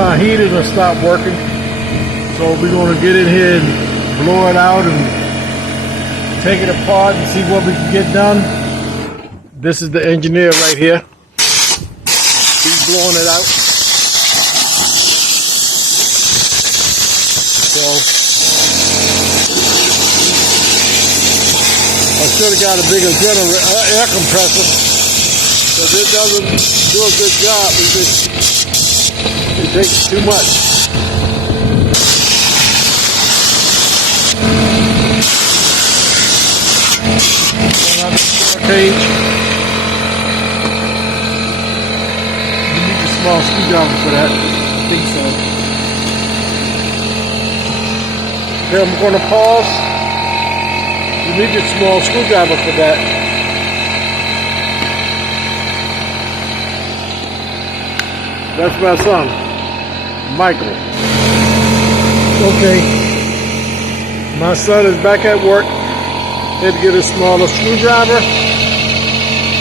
my heater to stop working. So we're going to get in here and blow it out and take it apart and see what we can get done. This is the engineer right here. He's blowing it out. So I should have got a bigger air compressor, but it doesn't do a good job. It takes too much. Page. You need a small screwdriver for that. I think so. Okay, I'm going to pause. You need a small screwdriver for that. That's my son, Michael. Okay. My son is back at work. Had to get a smaller screwdriver.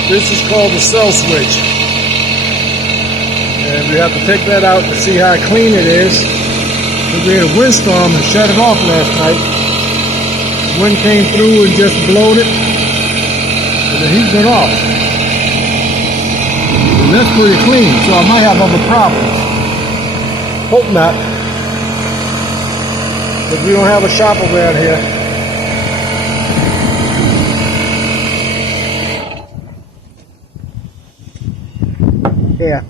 This is called the cell switch. And we have to take that out to see how clean it is. We had a windstorm and shut it off last night. The wind came through and just blowed it. And the heat went off. And that's pretty clean, so I might have other problems. Hope not. But we don't have a shop around here. Yeah.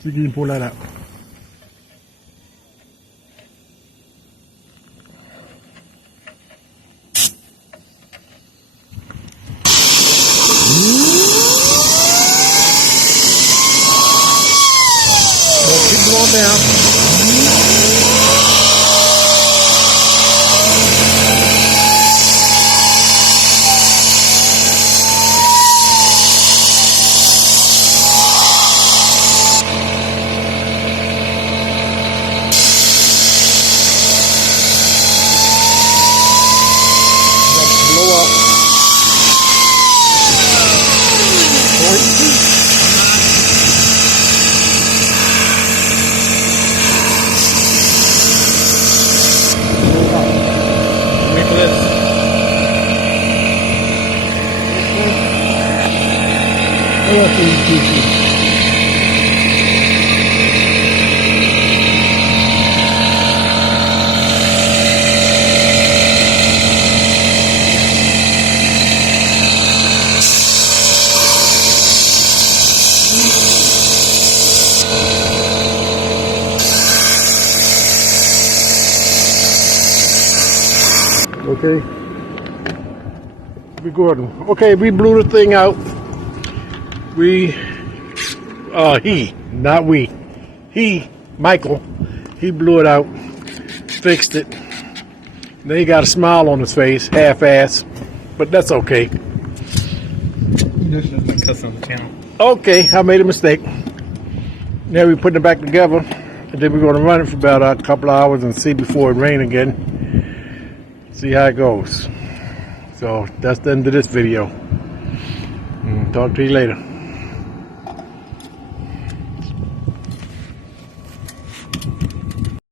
See if you can pull that out. Well, keep going down. Okay, we good. Okay, we blew the thing out. Michael, he blew it out, fixed it. Then he got a smile on his face, half-ass, but that's okay. Cuss on the channel. Okay, I made a mistake. Now we're putting it back together, and then we're going to run it for about a couple of hours and see before it rains again. See how it goes. So that's the end of this video. Talk to you later.